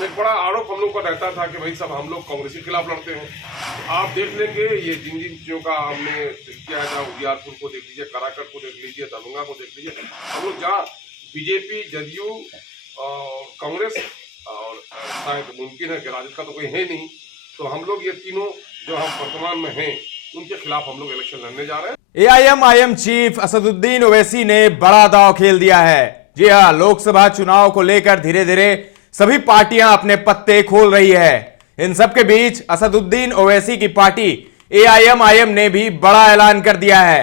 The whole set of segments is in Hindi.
एक बड़ा आरोप हम लोग का रहता था कि भाई सब हम लोग कांग्रेस के खिलाफ लड़ते हैं। आप देख लेंगे ये जिन जिन चीजों का हमने किया है, उजियारपुर को देख लीजिए, काराकट को देख लीजिए, दरभंगा को देख लीजिए, हम लोग जहाँ बीजेपी, जदयू, कांग्रेस और शायद मुमकिन है कि राजद का तो कोई है नहीं, तो हम लोग ये तीनों जो हम वर्तमान में हैं उनके खिलाफ हम लोग इलेक्शन लड़ने जा रहे हैं। एआईएमआईएम चीफ असदुद्दीन ओवैसी ने बड़ा दांव खेल दिया है। जी हां, लोकसभा चुनाव को लेकर धीरे धीरे सभी पार्टियां अपने पत्ते खोल रही है। इन सब के बीच असदुद्दीन ओवैसी की पार्टी एआईएमआईएम ने भी बड़ा ऐलान कर दिया है।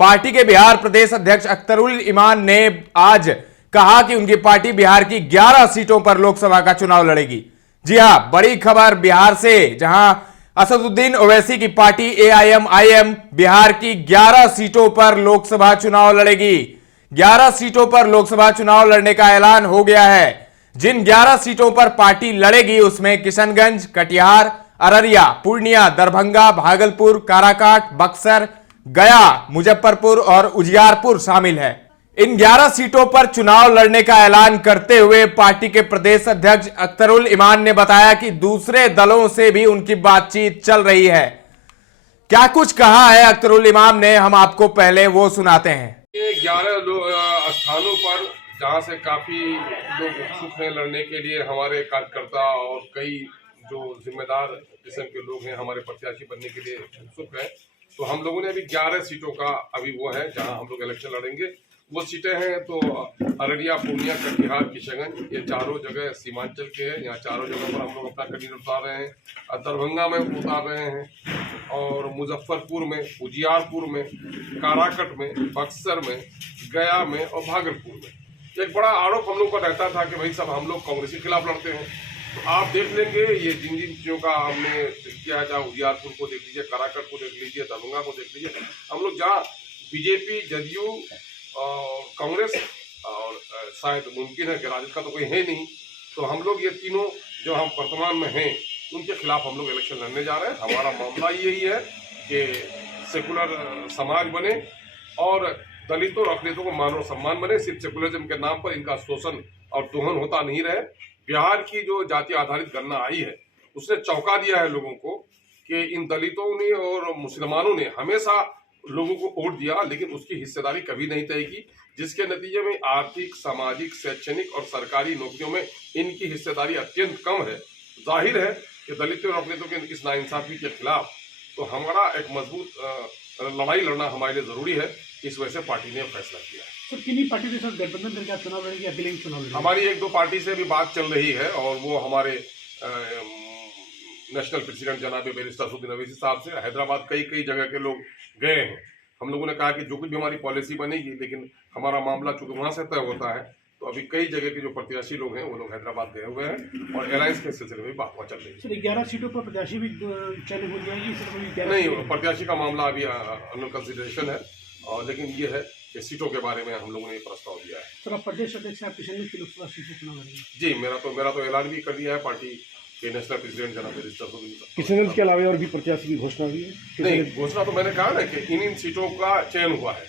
पार्टी के बिहार प्रदेश अध्यक्ष अख्तरुल इमान ने आज कहा कि उनकी पार्टी बिहार की 11 सीटों पर लोकसभा का चुनाव लड़ेगी। जी हां, बड़ी खबर बिहार से, जहां असदुद्दीन ओवैसी की पार्टी एआईएमआईएम बिहार की 11 सीटों पर लोकसभा चुनाव लड़ेगी। 11 सीटों पर लोकसभा चुनाव लड़ने का ऐलान हो गया है। जिन 11 सीटों पर पार्टी लड़ेगी उसमें किशनगंज, कटिहार, अररिया, पूर्णिया, दरभंगा, भागलपुर, काराकाट, बक्सर, गया, मुजफ्फरपुर और उजियारपुर शामिल है। इन 11 सीटों पर चुनाव लड़ने का ऐलान करते हुए पार्टी के प्रदेश अध्यक्ष अख्तरुल इमान ने बताया कि दूसरे दलों से भी उनकी बातचीत चल रही है। क्या कुछ कहा है अख्तरुल इमाम ने, हम आपको पहले वो सुनाते हैं। ये 11 स्थानों पर जहां से काफी लोग उत्सुक हैं लड़ने के लिए, हमारे कार्यकर्ता और कई जो जिम्मेदार किस्म के लोग हैं हमारे प्रत्याशी बनने के लिए उत्सुक हैं, तो हम लोगों ने अभी 11 सीटों का अभी वो है जहां हम लोग इलेक्शन लड़ेंगे। वो सीटें हैं तो अररिया, पूर्णिया, कटिहार, किशनगंज, ये चारों जगह सीमांचल के हैं। यहाँ चारों जगह पर हम लोग अपना कैंडिडेट उतार रहे हैं। दरभंगा में उतार रहे हैं और मुजफ्फरपुर में, उजियारपुर में, काराकट में, बक्सर में, गया में और भागलपुर में। एक बड़ा आरोप हम लोग का रहता था कि भाई सब हम लोग कांग्रेस के खिलाफ लड़ते हैं। तो आप देख लेंगे ये जिन जिन चीजों का हमने किया है, चाहे उजियारपुर को देख लीजिए, काराकट को देख लीजिए, दरभंगा को देख लीजिए, हम लोग जहाँ बीजेपी, जदयू, कांग्रेस और शायद मुमकिन है कि राजद का तो कोई है नहीं, तो हम लोग ये तीनों जो हम वर्तमान में हैं उनके खिलाफ हम लोग इलेक्शन लड़ने जा रहे हैं। हमारा मामला यही है कि सेकुलर समाज बने और दलितों और अखिलेतों को मान और सम्मान बने। सिर्फ सेकुलरिज्म के नाम पर इनका शोषण और दोहन होता नहीं रहे। बिहार की जो जाति आधारित गणना आई है उसने चौंका दिया है लोगों को कि इन दलितों ने और मुसलमानों ने हमेशा लोगों को वोट दिया लेकिन उसकी हिस्सेदारी कभी नहीं तय की, जिसके नतीजे में आर्थिक, सामाजिक, शैक्षणिक और सरकारी नौकरियों में इनकी हिस्सेदारी अत्यंत कम है। जाहिर है कि दलितों और अखिलेतों के इस नाइंसाफी के खिलाफ तो हमारा एक मजबूत लड़ाई लड़ना हमारे लिए जरूरी है। इस वजह से पार्टी ने फैसला किया है। सर, किन्हीं पार्टी के साथ गठबंधन करके आप चुनाव लड़ेंगे, अकेले चुनाव लड़ेंगे? हमारी 1-2 पार्टी से भी बात चल रही है और वो हमारे नेशनल प्रेसिडेंट जनाब बैरिस्टर असदुद्दीन ओवैसी साहब से हैदराबाद कई जगह के लोग गए हैं। हम लोगों ने कहा कि जो कुछ भी हमारी पॉलिसी बनेगी, लेकिन हमारा मामला चूंकि वहां से तय होता है, तो अभी कई जगह के जो प्रत्याशी लोग हैं वो लोग हैदराबाद गए हुए हैं और अलायंस के सिलसिले में बात चल रही है। सर, 11 सीटों पर प्रत्याशी भी चयन हो जाएगी? नहीं, प्रत्याशी का मामला अभी अंडर कंसिडरेशन है, और लेकिन ये है कि सीटों के बारे में हम लोगों ने प्रस्ताव दिया है। सर, आप प्रदेश अध्यक्ष आप किशनगंज की लोकसभा सीट से चुनाव लड़ेंगे? जी, मेरा तो ऐलान भी कर दिया है पार्टी के नेशनल प्रेसिडेंट जनाब बैरिस्टर असदुद्दीन। किशनगंज के अलावा और भी प्रत्याशी की घोषणा हुई है? नहीं, घोषणा तो मैंने कहा ना कि इन सीटों का चयन हुआ है,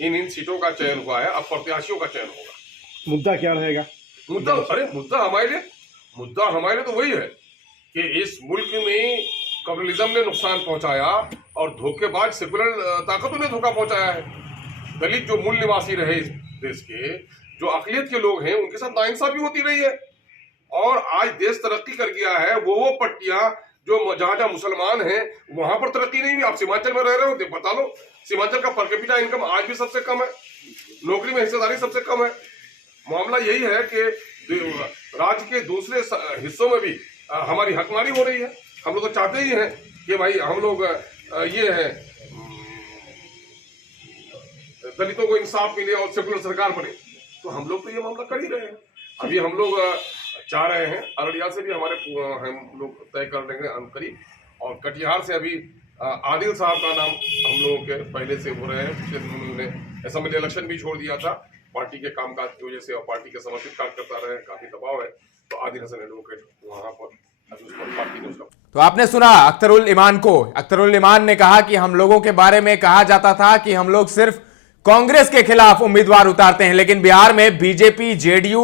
इन सीटों का चयन हुआ है, अब प्रत्याशियों का चयन होगा। मुद्दा क्या रहेगा? मुद्दा हमारे लिए तो वही है कि इस मुल्क में कम्युनिज्म ने नुकसान पहुंचाया और धोखेबाज सेकुलर ताकतों ने धोखा पहुंचाया है। दलित जो मूल निवासी रहे इस देश के, जो अकलियत के लोग हैं, उनके साथ नाइंसाफी होती रही है और आज देश तरक्की कर गया है। वो पट्टियां जो जहां मुसलमान हैं वहां पर तरक्की नहीं हुई। आप सीमांचल में रह रहे हो, बता लो, सीमांचल का पर कैपिटा इनकम आज भी सबसे कम है, नौकरी में हिस्सेदारी सबसे कम है। मामला यही है कि राज्य के दूसरे हिस्सों में भी हमारी हकमारी हो रही है। हम लोग तो चाहते ही हैं कि भाई हम लोग ये है दलितों को इंसाफ मिले और सेकुलर सरकार बने, तो हम लोग तो ये मामला कर ही रहे हैं। अभी हम लोग चाह रहे हैं, अररिया से भी हमारे हम लोग तय कर लेंगे करीब, और कटिहार से अभी आदिल साहब का नाम हम लोगों के पहले से हो रहे हैं। उन्होंने असेंबली इलेक्शन भी छोड़ दिया था पार्टी के कामकाज की वजह से और पार्टी के समर्थित कार्यकर्ता रहे, काफी दबाव है, तो आदिल हसन एडवोकेट वहां पर पार्टी ने उसका। तो आपने सुना अख्तरुल इमान को। अख्तरुल इमान ने कहा कि हम लोगों के बारे में कहा जाता था कि हम लोग सिर्फ कांग्रेस के खिलाफ उम्मीदवार उतारते हैं, लेकिन बिहार में बीजेपी, जेडीयू,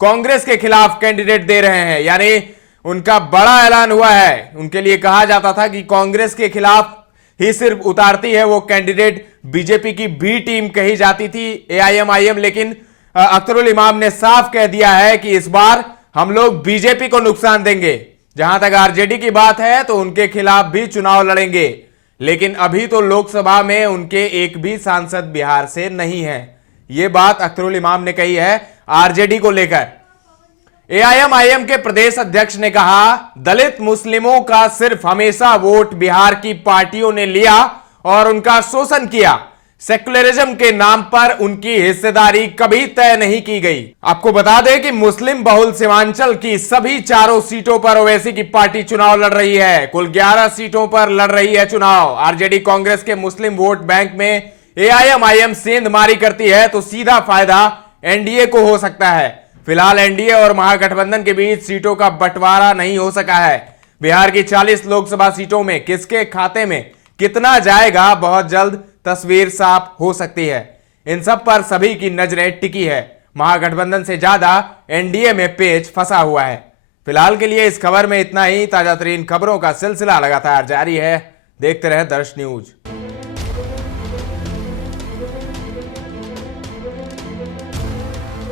कांग्रेस के खिलाफ कैंडिडेट दे रहे हैं। यानी उनका बड़ा ऐलान हुआ है। उनके लिए कहा जाता था कि कांग्रेस के खिलाफ ही सिर्फ उतारती है वो कैंडिडेट, बीजेपी की बी टीम कही जाती थी एआईएमआईएम। लेकिन अख्तरुल इमाम ने साफ कह दिया है कि इस बार हम लोग बीजेपी को नुकसान देंगे। जहां तक आरजेडी की बात है तो उनके खिलाफ भी चुनाव लड़ेंगे, लेकिन अभी तो लोकसभा में उनके एक भी सांसद बिहार से नहीं है। यह बात अख्तरुल इमाम ने कही है आरजेडी को लेकर। एआईएमआईएम के प्रदेश अध्यक्ष ने कहा, दलित मुस्लिमों का सिर्फ हमेशा वोट बिहार की पार्टियों ने लिया और उनका शोषण किया। सेक्युलरिज्म के नाम पर उनकी हिस्सेदारी कभी तय नहीं की गई। आपको बता दें कि मुस्लिम बहुल सीमांचल की सभी चारों सीटों पर ओवैसी की पार्टी चुनाव लड़ रही है। कुल 11 सीटों पर लड़ रही है चुनाव। आरजेडी कांग्रेस के मुस्लिम वोट बैंक में एआईएमआईएम सेंधमारी करती है तो सीधा फायदा एनडीए को हो सकता है। फिलहाल एनडीए और महागठबंधन के बीच सीटों का बंटवारा नहीं हो सका है। बिहार की 40 लोकसभा सीटों में किसके खाते में कितना जाएगा, बहुत जल्द तस्वीर साफ हो सकती है। इन सब पर सभी की नजरें टिकी है। महागठबंधन से ज्यादा एनडीए में पेच फंसा हुआ है। फिलहाल के लिए इस खबर में इतना ही। ताजा तरीन खबरों का सिलसिला लगातार जारी है। देखते रहे दर्श न्यूज।